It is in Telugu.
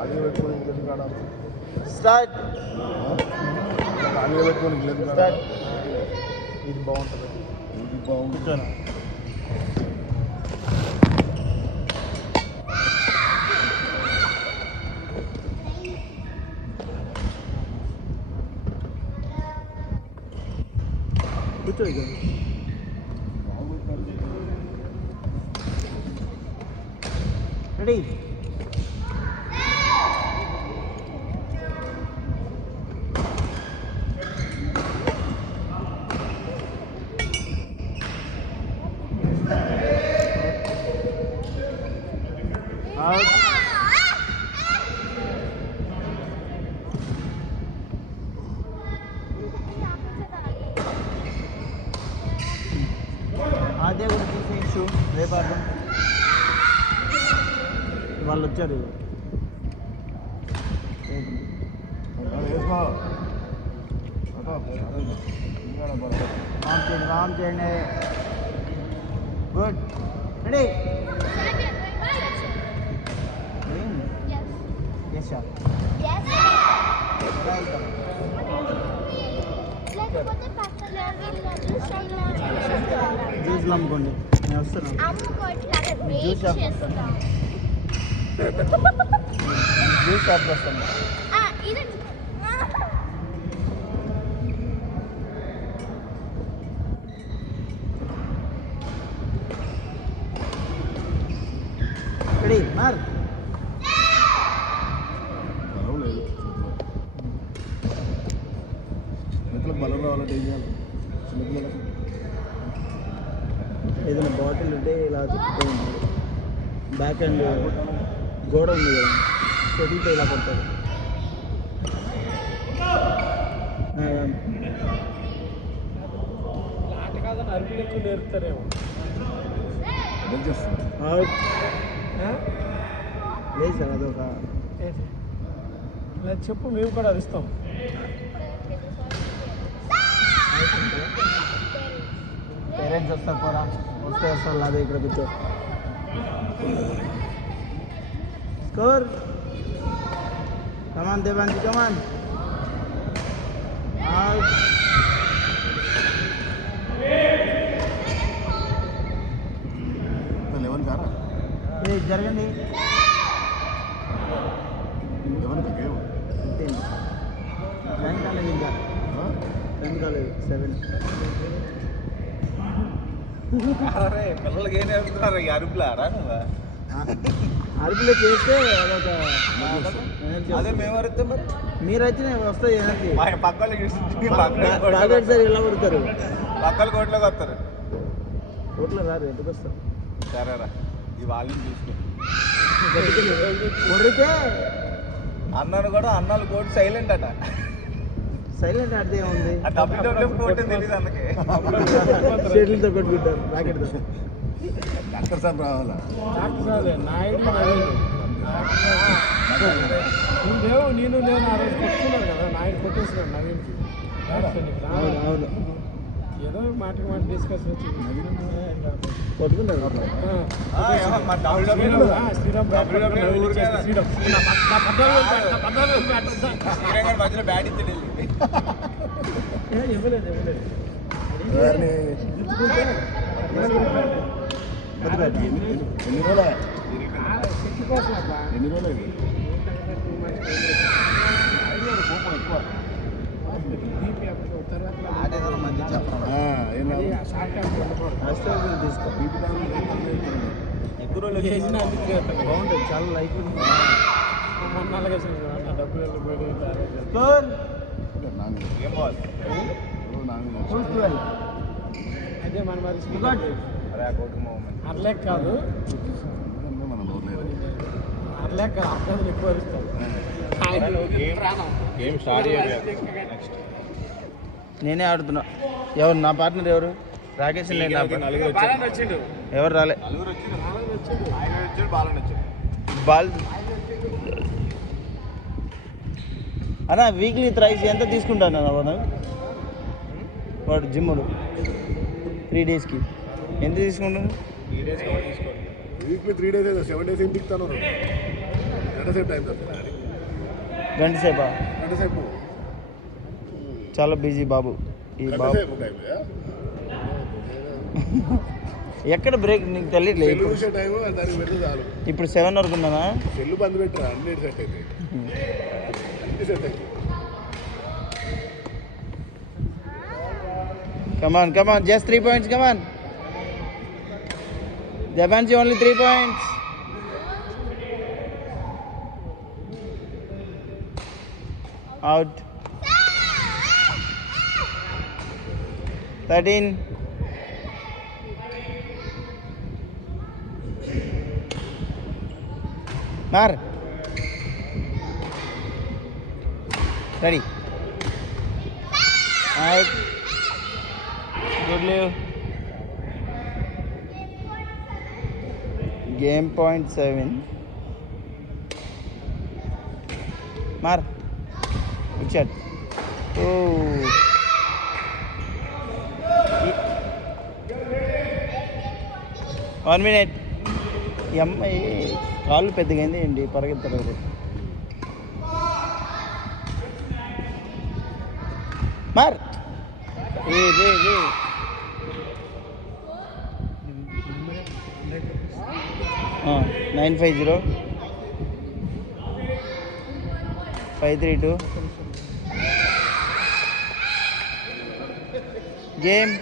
ఆడియో పెట్టుకొని ఇంగ్లీష్ కాడాలి. స్టార్ట్. ఆడియో పెట్టుకొని ఇంగ్లీష్ స్టార్ట్. ఇది బాగుంటుంది. ఇది బాగుంటుంది. కూర్చో ఇక. రెడీ. అదే కూడా తీసేయచ్చు. రేపు అర్థం వాళ్ళు వచ్చారు. రామ్ చేయండి. గుడ్. రెడీ. Yes sir. జ్యూస్లు అమ్ముకోండి. నేను వస్తున్నాను. జ్యూస్ షాప్ జ్యూస్ షాప్ వస్తాను. రెడీ మార్. బలం రావాలంటే ఏం చేయాలి? చిన్నపిల్లలకి ఏదైనా బాటిల్ ఉంటే ఇలా తిప్పుతూ ఉంటుంది. బ్యాక్ అండ్ గోడ ఉంది కదా, షటిల్తో ఇలా కొడతారు. అరుపులు ఎక్కువ నేర్పుతారేమో. లేదు సార్, అదొక చెప్పు, మేము కూడా అరుస్తాం. పేరెంట్స్ వస్తారు పోరా, వస్తే వస్తారు, లేదా ఇక్కడ కూర్చో. స్కోర్. కమాన్ దేవాంజీ, కమాన్. జరగండి. రన్ కాలేదు, ఇంకా రన్ కాలేదు. 7. పిల్లలకి ఏం నేర్పుతున్నారు? అరుపులారా? అరుపులో చేస్తే అదొక అదే మేము అరుస్తాం. మరి మీరు వచ్చి వస్తాయి ఎనర్జీ. పక్కన సార్ ఎలా పడతారు? పక్కల కోట్లోకి వస్తారు. కోట్లో రాదు, ఎందుకు వస్తారు? సరేరా, ఈ వాళ్ళని చూసుకో. కొడితే అన్నాను కూడా, అన్నాలు కోటి సైలెంట్ అట. సైలెంట్ అర్థం ఏముంది? కోటి తెలియదు అందుకే షెడ్లతో కొట్టుకుంటారు, రాకెట్తో. డాక్టర్ సాబ్ రావాలా? నాయుడు నువ్వు నేను ఆ రోజు కొట్టుకున్నాను కదా, నాయుడు కొట్టేసినాడు నవీన్కి. అవును, ఏదో మాటకి మాట డిస్కస్ వచ్చింది. కొట్టుకుంటారు. మధ్యలో బ్యాట్ ఇచ్చి ఇవ్వలేదు. ఎన్ని రోజులు? బాగుంటుంది, చాలా లైఫ్. డబ్బులు ఏం బాల్? అదే మన మరి అర్లేక్ కాదు, అర్లేక్ కాదు, అక్కడ ఎక్కువ అరుస్తాం. నేనే ఆడుతున్నా. ఎవరు నా పార్ట్నర్? ఎవరు? రాకేష్. ఎవరు రాలే. బాల్ అన్నా వీక్లీ థ్రైస్ ఎంత తీసుకుంటాను వాడు? వాడు జిమ్ముడు 3 daysకి ఎంత తీసుకుంటాను? వీక్లీ 3 days, 7 days ఏం దిగుతాను. ఎంత సేపు టైం సార్? గంట సేపా? గంటసేపు చాలా బిజీ బాబు ఈ బాబు. గంటసేపు టైం ఎక్కడ బ్రేక్ నీకు తెలియట్లేదు సెల్లు ఇప్పుడు. చూసే టైం దానికి పెడితే చాలు. ఇప్పుడు 7 వరకు ఉన్నానా? సెల్లు బంద్ పెట్టరా అన్ని సెట్ అయితే అన్ని సెట్ అయితే Come on, just 3 points, come on. Devanshi only 3 points. Out. 13. Mar. Ready. Out. Good live. Game point 7. Mar. Good shot. Oh. One minute. ఈ అమ్మాయి కాళ్ళు పెద్దగా అయింది ఏంటి పరిగెత్తలేదు. మార్ 950 532 game